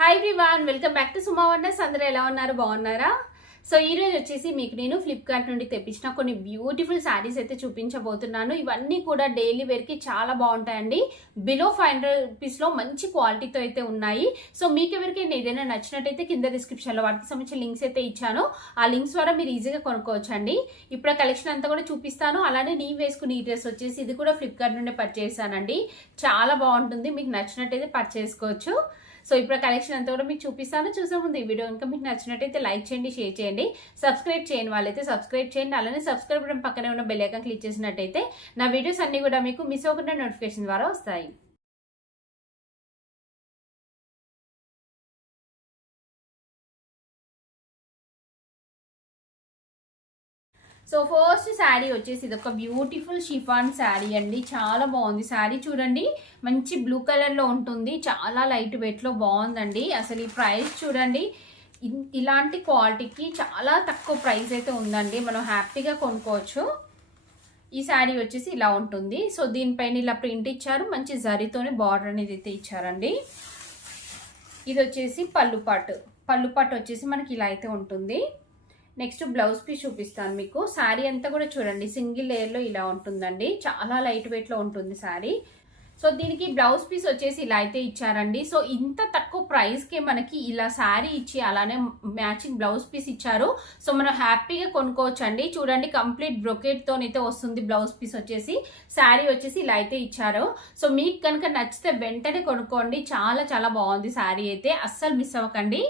Hi Vivan welcome back to Suma wonders అందరూ ఎలా ఉన్నారు? బాగున్నారా? సో ఈ రోజు వచ్చేసి మీకు నేను ఫ్లిప్కార్ట్ నుండి తెప్పించిన కొన్ని బ్యూటిఫుల్ శారీస్ అయితే చూపించబోతున్నాను. ఇవన్నీ కూడా డైలీ వేర్కి చాలా బాగుంటాయండి. బిలో ఫైవ్ హండ్రెడ్ రూపీస్లో మంచి క్వాలిటీతో అయితే ఉన్నాయి. సో మీకు ఎవరికైనా ఏదైనా నచ్చినట్టయితే కింద డిస్క్రిప్షన్లో వాటికి సంబంధించిన లింక్స్ అయితే ఇచ్చాను. ఆ లింక్స్ ద్వారా మీరు ఈజీగా కొనుక్కోవచ్చు అండి ఇప్పుడు కలెక్షన్ అంతా కూడా చూపిస్తాను. అలానే నేను వేసుకుని ఈ డ్రెస్ వచ్చేసి ఇది కూడా ఫ్లిప్కార్ట్ నుండి పర్చేసానండి చాలా బాగుంటుంది. మీకు నచ్చినట్టయితే పర్చేసుకోవచ్చు సో ఇప్పుడు కలెక్షన్ అంతా కూడా మీకు చూపిస్తాను చూసే ముందు ఈ వీడియో ఇంకా మీకు నచ్చినట్టయితే లైక్ చేయండి షేర్ చేయండి. సబ్స్క్రైబ్ చేయని వాళ్ళైతే సబ్స్క్రైబ్ చేయండి. అలానే సబ్స్క్రైబ్ పక్కనే ఉన్న బెల్ ఐకాన్ క్లిక్ చేసినట్టయితే నా వీడియోస్ అన్ని కూడా మీకు మిస్ అవ్వకుండా నోటిఫికేషన్ ద్వారా వస్తాయి. సో ఫస్ట్ శారీ వచ్చేసి ఇది ఒక బ్యూటిఫుల్ షిఫాన్ శారీ అండి. చాలా బాగుంది. శారీ చూడండి మంచి బ్లూ కలర్లో ఉంటుంది. చాలా లైట్ వెయిట్లో బాగుందండి. అసలు ఈ ప్రైస్ చూడండి ఇలాంటి క్వాలిటీకి చాలా తక్కువ ప్రైస్ అయితే ఉందండి. మనం హ్యాపీగా కొనుక్కోవచ్చు. ఈ శారీ వచ్చేసి ఇలా ఉంటుంది. సో దీనిపైన ఇలా ప్రింట్ ఇచ్చారు. మంచి జరీతోనే బార్డర్ అనేది అయితే ఇచ్చారండి. ఇది వచ్చేసి పళ్ళుపాటు పళ్ళుపాటు వచ్చేసి మనకి ఇలా అయితే ఉంటుంది. నెక్స్ట్ బ్లౌజ్ పీస్ చూపిస్తాను మీకు. శారీ అంతా కూడా చూడండి సింగిల్ లేయర్లో ఇలా ఉంటుందండి. చాలా లైట్ వెయిట్లో ఉంటుంది శారీ సో దీనికి బ్లౌజ్ పీస్ వచ్చేసి ఇలా అయితే ఇచ్చారండి. సో ఇంత తక్కువ ప్రైస్కే మనకి ఇలా శారీ ఇచ్చి అలానే మ్యాచింగ్ బ్లౌజ్ పీస్ ఇచ్చారు. సో మనం హ్యాపీగా కొనుక్కోవచ్చు అండి చూడండి కంప్లీట్ బ్రొకెట్తోనైతే వస్తుంది బ్లౌజ్ పీస్ వచ్చేసి. శారీ వచ్చేసి ఇలా అయితే ఇచ్చారు. సో మీకు కనుక నచ్చితే వెంటనే కొనుక్కోండి. చాలా చాలా బాగుంది శారీ అయితే. అస్సలు మిస్ అవ్వకండి.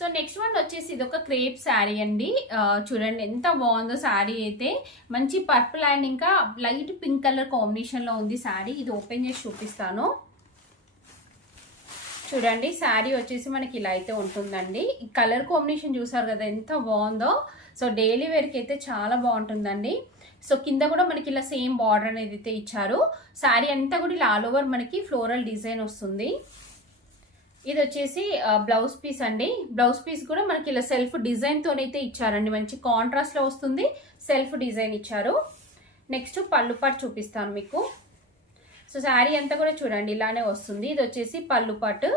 సో నెక్స్ట్ వన్ వచ్చేసి ఇది ఒక క్రేప్ శారీ అండి. చూడండి ఎంత బాగుందో శారీ అయితే. మంచి పర్పుల్ అండ్ ఇంకా లైట్ పింక్ కలర్ కాంబినేషన్లో ఉంది శారీ. ఇది ఓపెన్ చేసి చూపిస్తాను. చూడండి శారీ వచ్చేసి మనకి ఇలా అయితే ఉంటుందండి. ఈ కలర్ కాంబినేషన్ చూసారు కదా ఎంత బాగుందో. సో డైలీ వేర్కి అయితే చాలా బాగుంటుందండి. సో కింద కూడా మనకి ఇలా సేమ్ బార్డర్ అనేది అయితే ఇచ్చారు. శారీ అంతా కూడా ఇలా ఆల్ ఓవర్ మనకి ఫ్లోరల్ డిజైన్ వస్తుంది. ఇది వచ్చేసి బ్లౌజ్ పీస్ అండి. బ్లౌజ్ పీస్ కూడా మనకి ఇలా సెల్ఫ్ డిజైన్తోనైతే ఇచ్చారండి. మంచి కాంట్రాస్ట్లో వస్తుంది. సెల్ఫ్ డిజైన్ ఇచ్చారు. నెక్స్ట్ పళ్ళు పాటు చూపిస్తాను మీకు. సో శారీ అంతా కూడా చూడండి ఇలానే వస్తుంది. ఇది వచ్చేసి పళ్ళు పాటు.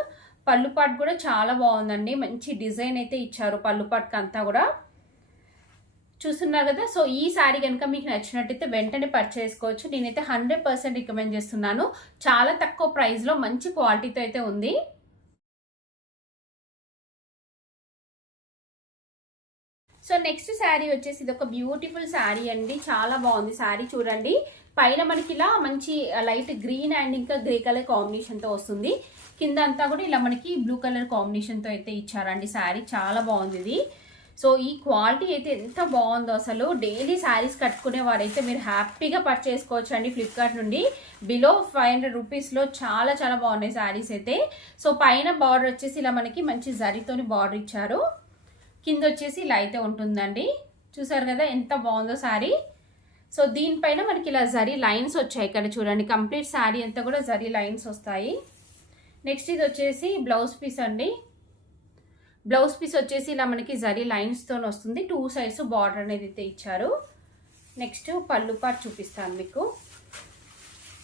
పళ్ళు పాటు కూడా చాలా బాగుందండి. మంచి డిజైన్ అయితే ఇచ్చారు పళ్ళు పాటుకి అంతా కూడా. చూస్తున్నారు కదా? సో ఈ శారీ కనుక మీకు నచ్చినట్టయితే వెంటనే పర్చేసుకోవచ్చు నేనైతే హండ్రెడ్ పర్సెంట్ రికమెండ్ చేస్తున్నాను. చాలా తక్కువ ప్రైస్లో మంచి క్వాలిటీతో అయితే ఉంది. సో నెక్స్ట్ శారీ వచ్చేసి ఇది ఒక బ్యూటిఫుల్ శారీ అండి. చాలా బాగుంది శారీ చూడండి. పైన మనకి ఇలా మంచి లైట్ గ్రీన్ అండ్ ఇంకా గ్రే కలర్ కాంబినేషన్తో వస్తుంది. కింద అంతా కూడా ఇలా మనకి బ్లూ కలర్ కాంబినేషన్తో అయితే ఇచ్చారండి శారీ. చాలా బాగుంది ఇది. సో ఈ క్వాలిటీ అయితే ఎంత బాగుందో అసలు. డైలీ శారీస్ కట్టుకునే వారైతే మీరు హ్యాపీగా పర్చేసుకోవచ్చు అండి ఫ్లిప్కార్ట్ నుండి బిలో ఫైవ్ హండ్రెడ్ రూపీస్లో చాలా చాలా బాగున్నాయి శారీస్ అయితే. సో పైన బార్డర్ వచ్చేసి ఇలా మనకి మంచి జరీతోని బార్డర్ ఇచ్చారు. కింద వచ్చేసి ఇలా అయితే ఉంటుందండి. చూసారు కదా ఎంత బాగుందో శారీ సో దీనిపైన మనకి ఇలా జరీ లైన్స్ వచ్చాయి ఇక్కడ చూడండి. కంప్లీట్ శారీ అంతా కూడా జరీ లైన్స్ వస్తాయి. నెక్స్ట్ ఇది వచ్చేసి బ్లౌజ్ పీస్ అండి. బ్లౌజ్ పీస్ వచ్చేసి ఇలా మనకి జరీ లైన్స్తో వస్తుంది. టూ సైడ్స్ బార్డర్ అనేది అయితే ఇచ్చారు. నెక్స్ట్ పళ్ళు పాటు చూపిస్తాను మీకు.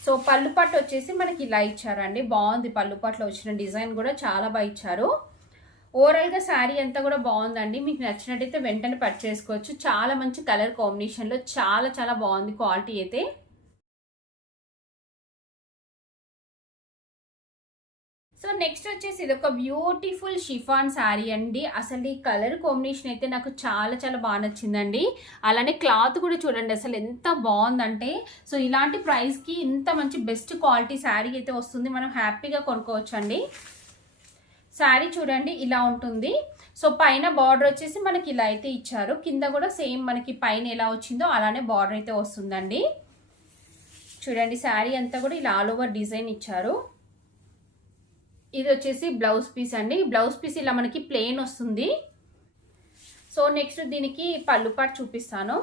సో పళ్ళు పట్టు వచ్చేసి మనకి ఇలా ఇచ్చారండి. బాగుంది పళ్ళు పట్టులో వచ్చిన డిజైన్ కూడా చాలా బాగా ఇచ్చారు. ఓవరాల్గా శారీ అంతా కూడా బాగుందండి. మీకు నచ్చినట్టయితే వెంటనే పర్చేసుకోవచ్చు చాలా మంచి కలర్ కాంబినేషన్లో చాలా చాలా బాగుంది క్వాలిటీ అయితే. సో నెక్స్ట్ వచ్చేసి ఇది ఒక బ్యూటిఫుల్ షిఫాన్ శారీ అండి. అసలు ఈ కలర్ కాంబినేషన్ అయితే నాకు చాలా చాలా బాగా నచ్చిందండి. అలానే క్లాత్ కూడా చూడండి అసలు ఎంత బాగుందంటే. సో ఇలాంటి ప్రైస్కి ఇంత మంచి బెస్ట్ క్వాలిటీ శారీ అయితే వస్తుంది. మనం హ్యాపీగా కొనుక్కోవచ్చు అండి శారీ చూడండి ఇలా ఉంటుంది. సో పైన బార్డర్ వచ్చేసి మనకి ఇలా అయితే ఇచ్చారు. కింద కూడా సేమ్ మనకి పైన ఎలా వచ్చిందో అలానే బార్డర్ అయితే వస్తుందండి. చూడండి శారీ అంతా కూడా ఇలా ఆల్ ఓవర్ డిజైన్ ఇచ్చారు. ఇది వచ్చేసి బ్లౌజ్ పీస్ అండి. బ్లౌజ్ పీస్ ఇలా మనకి ప్లెయిన్ వస్తుంది. సో నెక్స్ట్ దీనికి పళ్ళుపాటు చూపిస్తాను.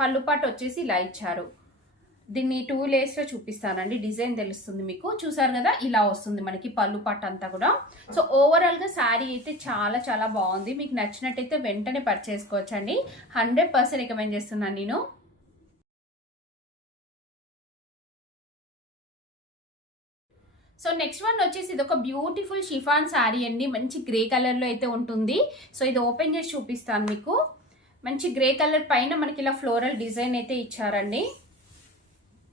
పళ్ళుపాటు వచ్చేసి ఇలా ఇచ్చారు. దీన్ని టూ లేస్లో చూపిస్తానండి. డిజైన్ తెలుస్తుంది మీకు. చూసారు కదా? ఇలా వస్తుంది మనకి పళ్ళు పట్టు అంతా కూడా. సో ఓవరాల్గా శారీ అయితే చాలా చాలా బాగుంది. మీకు నచ్చినట్టయితే వెంటనే పర్చేసుకోవచ్చండి హండ్రెడ్ పర్సెంట్ రికమెండ్ చేస్తున్నాను నేను. సో నెక్స్ట్ వన్ వచ్చేసి ఇది ఒక బ్యూటిఫుల్ షిఫాన్ శారీ అండి. మంచి గ్రే కలర్లో అయితే ఉంటుంది. సో ఇది ఓపెన్ చేసి చూపిస్తాను మీకు. మంచి గ్రే కలర్ పైన మనకి ఇలా ఫ్లోరల్ డిజైన్ అయితే ఇచ్చారండి.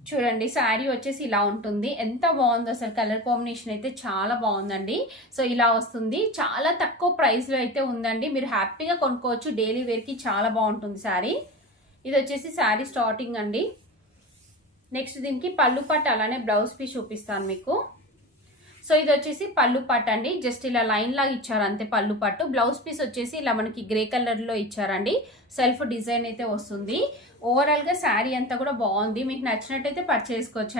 చూడండి శారీ వచ్చేసి ఇలా ఉంటుంది. ఎంత బాగుందో అసలు కలర్ కాంబినేషన్ అయితే చాలా బాగుందండి. సో ఇలా వస్తుంది. చాలా తక్కువ ప్రైస్లో అయితే ఉందండి. మీరు హ్యాపీగా కొనుక్కోవచ్చు. డైలీ వేర్కి చాలా బాగుంటుంది శారీ. ఇది వచ్చేసి శారీ స్టార్టింగ్ అండి. నెక్స్ట్ దీనికి పళ్ళు పట్టు అలానే బ్లౌజ్ పీస్ చూపిస్తాను మీకు. సో ఇది వచ్చేసి పళ్ళు పట్టు అండి. జస్ట్ ఇలా లైన్ లాగా ఇచ్చారు అంతే పళ్ళు పట్టు బ్లౌజ్ పీస్ వచ్చేసి ఇలా మనకి గ్రే కలర్లో ఇచ్చారండి. సెల్ఫ్ డిజైన్ అయితే వస్తుంది. ఓవరాల్గా శారీ అంతా కూడా బాగుంది. మీకు నచ్చినట్టయితే పర్చేసుకోవచ్చు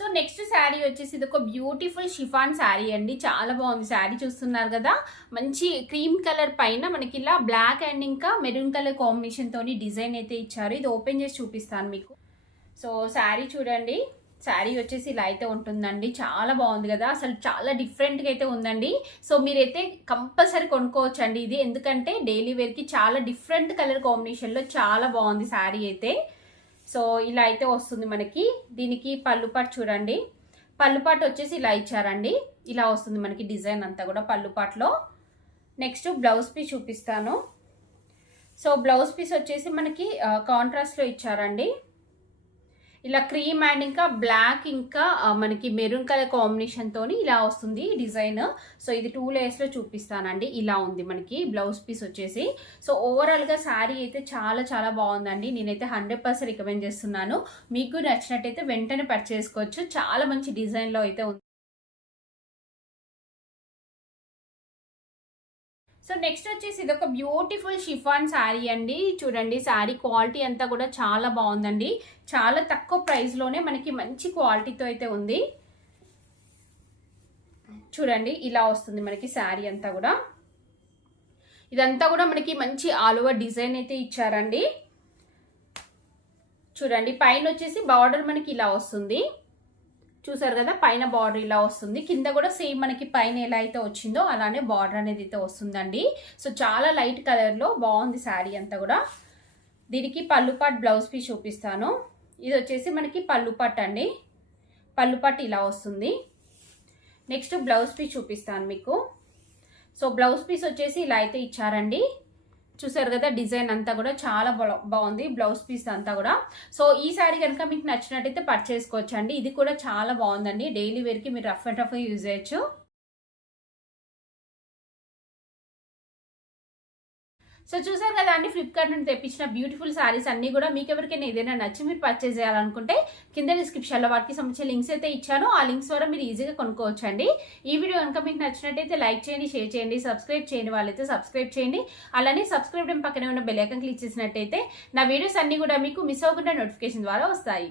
సో నెక్స్ట్ శారీ వచ్చేసి ఇది ఒక బ్యూటిఫుల్ షిఫాన్ శారీ అండి. చాలా బాగుంది. శారీ చూస్తున్నారు కదా? మంచి క్రీమ్ కలర్ పైన మనకి ఇలా బ్లాక్ అండ్ ఇంకా మెరూన్ కలర్ కాంబినేషన్ తోని డిజైన్ అయితే ఇచ్చారు. ఇది ఓపెన్ చేసి చూపిస్తాను మీకు. సో శారీ చూడండి. శారీ వచ్చేసి ఇలా అయితే ఉంటుందండి. చాలా బాగుంది కదా? అసలు చాలా డిఫరెంట్గా అయితే ఉందండి. సో మీరైతే కంపల్సరీ కొనుక్కోవచ్చు అండి ఇది. ఎందుకంటే డైలీ వేర్కి చాలా డిఫరెంట్ కలర్ కాంబినేషన్లో చాలా బాగుంది శారీ అయితే. సో ఇలా అయితే వస్తుంది మనకి. దీనికి పళ్ళుపాటు చూడండి. పళ్ళుపాటు వచ్చేసి ఇలా ఇచ్చారండి. ఇలా వస్తుంది మనకి డిజైన్ అంతా కూడా పళ్ళుపాటులో నెక్స్ట్ బ్లౌజ్ పీస్ చూపిస్తాను. సో బ్లౌజ్ పీస్ వచ్చేసి మనకి కాంట్రాస్ట్లో ఇచ్చారండి. ఇలా క్రీమ్ అండ్ ఇంకా బ్లాక్ ఇంకా మనకి మెరూన్ కలర్ కాంబినేషన్ తోని ఇలా వస్తుంది డిజైన్ సో ఇది టూ లేయర్స్లో చూపిస్తానండి. ఇలా ఉంది మనకి బ్లౌజ్ పీస్ వచ్చేసి. సో ఓవరాల్గా శారీ అయితే చాలా చాలా బాగుందండి. నేనైతే హండ్రెడ్ పర్సెంట్ రికమెండ్ చేస్తున్నాను. మీకు నచ్చినట్టయితే వెంటనే పర్చేసుకోవచ్చు చాలా మంచి డిజైన్లో అయితే ఉంది. సో నెక్స్ట్ వచ్చేసి ఇది ఒక బ్యూటిఫుల్ షిఫాన్ శారీ అండి. చూడండి శారీ క్వాలిటీ అంతా కూడా చాలా బాగుందండి. చాలా తక్కువ ప్రైస్లోనే మనకి మంచి క్వాలిటీతో అయితే ఉంది. చూడండి ఇలా వస్తుంది మనకి శారీ అంతా కూడా. ఇదంతా కూడా మనకి మంచి ఆల్ ఓవర్ డిజైన్ అయితే ఇచ్చారండి. చూడండి పైన వచ్చేసి బార్డర్ మనకి ఇలా వస్తుంది. చూసారు కదా పైన బార్డర్ ఇలా వస్తుంది. కింద కూడా సేమ్ మనకి పైన ఎలా అయితే వచ్చిందో అలానే బార్డర్ అనేది అయితే వస్తుందండి. సో చాలా లైట్ కలర్లో బాగుంది శారీ అంతా కూడా. దీనికి పళ్ళుపాట్ బ్లౌజ్ పీస్ చూపిస్తాను. ఇది వచ్చేసి మనకి పళ్ళుపాట్ అండి. పళ్ళుపాట్ ఇలా వస్తుంది. నెక్స్ట్ బ్లౌజ్ పీస్ చూపిస్తాను మీకు. సో బ్లౌజ్ పీస్ వచ్చేసి ఇలా అయితే ఇచ్చారండి. చూసారు కదా డిజైన్ అంతా కూడా చాలా బాగుంది బ్లౌజ్ పీస్ అంతా కూడా. సో ఈ శారీ కనుక మీకు నచ్చినట్టయితే పర్చేసుకోవచ్చు అండి ఇది కూడా చాలా బాగుందండి. డైలీ వేర్కి మీరు రఫ్ అండ్ రఫ్ యూజ్ చేయొచ్చు. సో చూసారు కదా అండి ఫ్లిప్కార్ట్ నుండి తెప్పించిన బ్యూటిఫుల్ సారీస్ అన్ని కూడా మీకు ఎవరికైనా ఏదైనా నచ్చి మీరు పర్చేజ్ చేయాలనుకుంటే కింద డిస్క్రిప్షన్లో వాటికి సంబంధించిన లింక్స్ అయితే ఇచ్చాను. ఆ లింక్స్ ద్వారా మీరు ఈజీగా కొనుక్కోవచ్చు అండి ఈ వీడియో కనుక మీకు నచ్చినట్టయితే లైక్ చేయండి షేర్ చేయండి సబ్స్క్రైబ్ చేయండి వాళ్ళైతే సబ్స్క్రైబ్ చేయండి. అలానే సబ్స్క్రైబ్ పక్కనే ఉన్న బెల్ ఐకన్ క్లిక్ చేసినట్టయితే నా వీడియోస్ అన్నీ కూడా మీకు మిస్ అవ్వకుండా నోటిఫికేషన్ ద్వారా వస్తాయి.